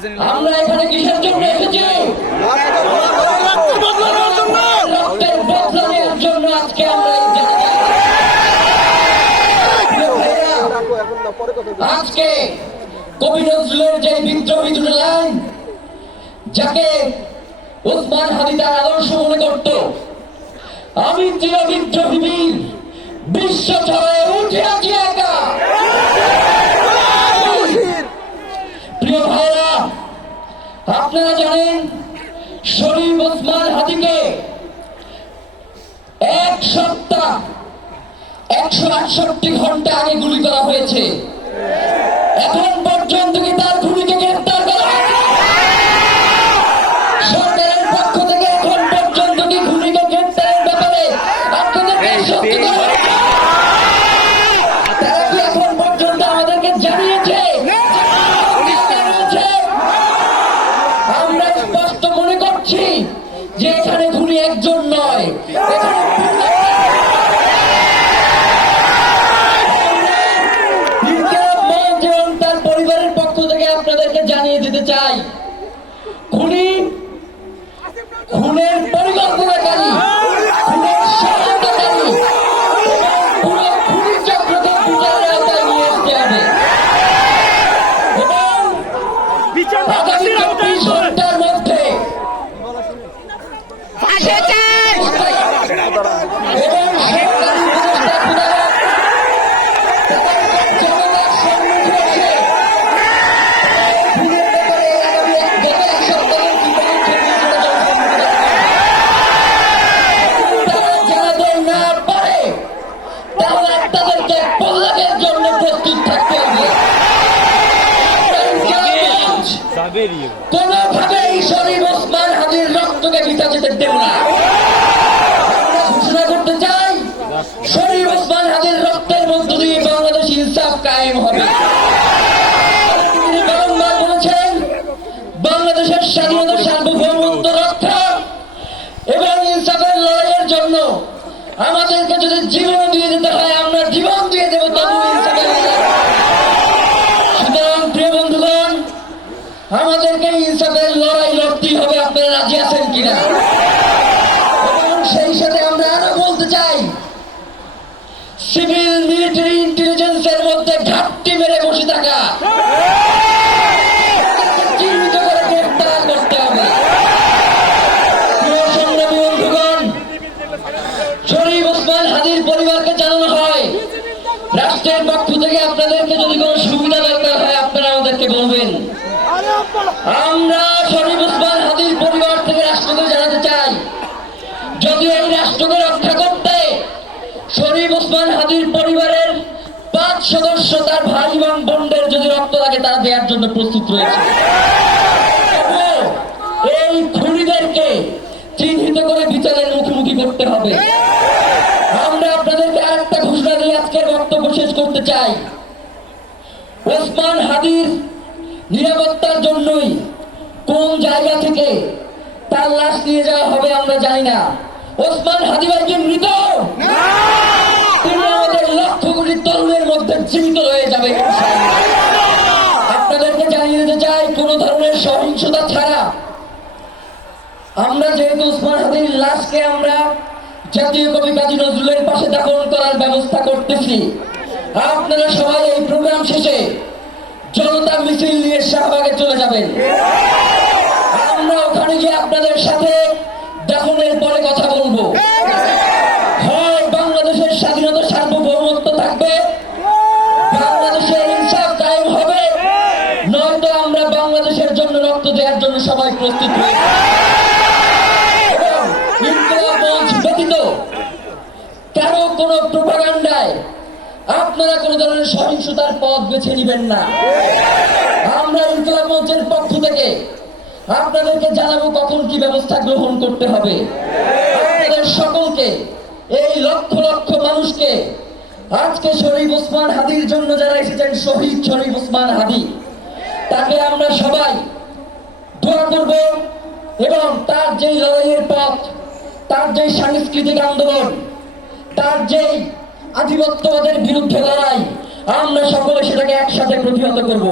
আমরা এখানে কিসের জন্য এসেছি? রক্তের বদলা নেওয়ার জন্য আজকে আমরা এই জায়গায়। আজকে কবি নজরুলের যে বিদ্রোহী দুটো লাইন, যাকে ওসমান হাদি তার আদর্শ মনে করত, আমি চির বিদ্রোহী বীর, বিশ্ব ছড়ায় উঠে আছি একা। প্রিয় ভাইরা, আপনারা জানেন শরীফ ওসমান হাদিকে এক সপ্তাহ 168 ঘন্টা আগে গুলি করা হয়েছে। এখন পর্যন্ত কি তার খুনিকে গ্রেফতার করা হয়েছে? সরকারের পক্ষ থেকে এখন পর্যন্ত কি খুনিকে গ্রেফতারের ব্যাপারে আপনাদেরকে সত্য করা হয়েছে? তারা কি এখন পর্যন্ত আমাদেরকে জানিয়েছে? আমরা স্পষ্ট মনে করছি যে এখানে খুনি একজন নয়, এখানে তার পরিবারের পক্ষ থেকে আপনাদেরকে জানিয়ে দিতে চাই, খুনের পরিকল্পনাকারী, খুনের সহায়তাকারী পুরো খুনি চক্রকে বিচারের আওতায় নিয়ে আসতে হবে এবং আগামী 24 ঘন্টার মধ্যে এবং সরকারি কোনোভাবেই শরীফ ওসমান হাদির রক্তকে বৃথা যেতে দেব না। আমরা ঘোষণা করতে চাই, শরীফ ওসমান হাদির রক্তের মধ্য দিয়ে বাংলাদেশ ইনসাফ কায়েম হবে। তিনি বারংবার বলেছেন, বাংলাদেশের স্বাধীনতা, সার্বভৌমত্ব রক্ষা এবং ইনসাফের লড়াইয়ের জন্য আমাদেরকে যদি জীবন দিয়ে দিতে হয়, আমরা জীবন দিয়ে দেবো, তবু ইনসাফের লড়াই। সুতরাং প্রিয় বন্ধুগণ, আমাদেরকে ইনসাফের লড়াই লড়তেই হবে। আপনারা রাজি আছেন কিনা? এবং সেই সাথে আমরা আরো বলতে চাই, সিভিল মিলিটারি ইন্টেলিজেন্সের মধ্যে ঘাটতি মেরে বসে থাকা চিহ্নিত করে গ্রেফতার করতে হবে। প্রিয় সংগ্রামী বন্ধুগণ, শরীফ ওসমান হাদির পরিবারকে জানানো হয়, রাষ্ট্রের পক্ষ থেকে আপনাদেরকে যদি কোনো সুবিধা দরকার হয় আপনারা আমাদেরকে বলবেন। আমরা শরীফ ওসমান হাদির পরিবার থেকে রাষ্ট্রকে জানাতে চাই, যদি এই রাষ্ট্রকে রক্ষা করতে শরীফ ওসমান হাদির পরিবারের 5 সদস্য, তার ভাই এবং বোনদের যদি রক্ত লাগে, তারা দেওয়ার জন্য প্রস্তুত রয়েছে। এই খুনিদেরকে চিহ্নিত করে বিচারের মুখোমুখি করতে হবে। আমরা আপনাদেরকে আরেকটা ঘোষণা দিয়ে আজকের বক্তব্য শেষ করতে চাই, ওসমান হাদির নিরাপত্তার জন্যই কোন জায়গা থেকে তার লাশ নিয়ে যাওয়া হবে আমরা জানি না। ওসমান হাদি ভাই কি মৃত? তিনি আমাদের লক্ষ কোটি তরুণের মধ্যে জীবিত হয়ে যাবে। আপনাদেরকে জানিয়ে দিতে চাই, কোন ধরনের সহিংসতা ছাড়া আমরা যেহেতু ওসমান হাদির লাশকে আমরা জাতীয় কবি কাজী নজরুলের পাশে দাফন করার ব্যবস্থা করতেছি, আপনারা সবাই এই প্রোগ্রাম শেষে জনতা মিছিল নিয়ে শাহবাগে চলে যাবেন। আমরা ওখানে গিয়ে আপনাদের সাথে দাফনের পরে কথা বলবো। হয় বাংলাদেশের স্বাধীনতা, সার্বভৌমত্ব থাকবে, বাংলাদেশের ইনসাফ কায়েম হবে, নয়তো আমরা বাংলাদেশের জন্য রক্ত দেওয়ার জন্য সবাই প্রস্তুত রয়েছে। ইনকিলাব মঞ্চ ব্যতীত কারো কোনো প্রোপাগান্ডায় আপনারা কোন ধরনের সহিংসতার পথ বেছে নেবেন না। আমরা ইনকিলাব মঞ্চের পক্ষ থেকে আপনাদেরকে জানাবো কখন কি ব্যবস্থা গ্রহণ করতে হবে। আপনাদের সকলকে, এই লক্ষ লক্ষ মানুষকে, আজকে শরীফ ওসমান হাদির জন্য যারা এসেছেন, শহীদ শরীফ ওসমান হাদি, তাকে আমরা সবাই দোয়া করব এবং তার যেই লড়াইয়ের পথ, তার যেই সাংস্কৃতিক আন্দোলন, তার যেই আধিপত্যবাদের বিরুদ্ধে লড়াই, আমরা সকলে সেটাকে একসাথে প্রতিহত করব।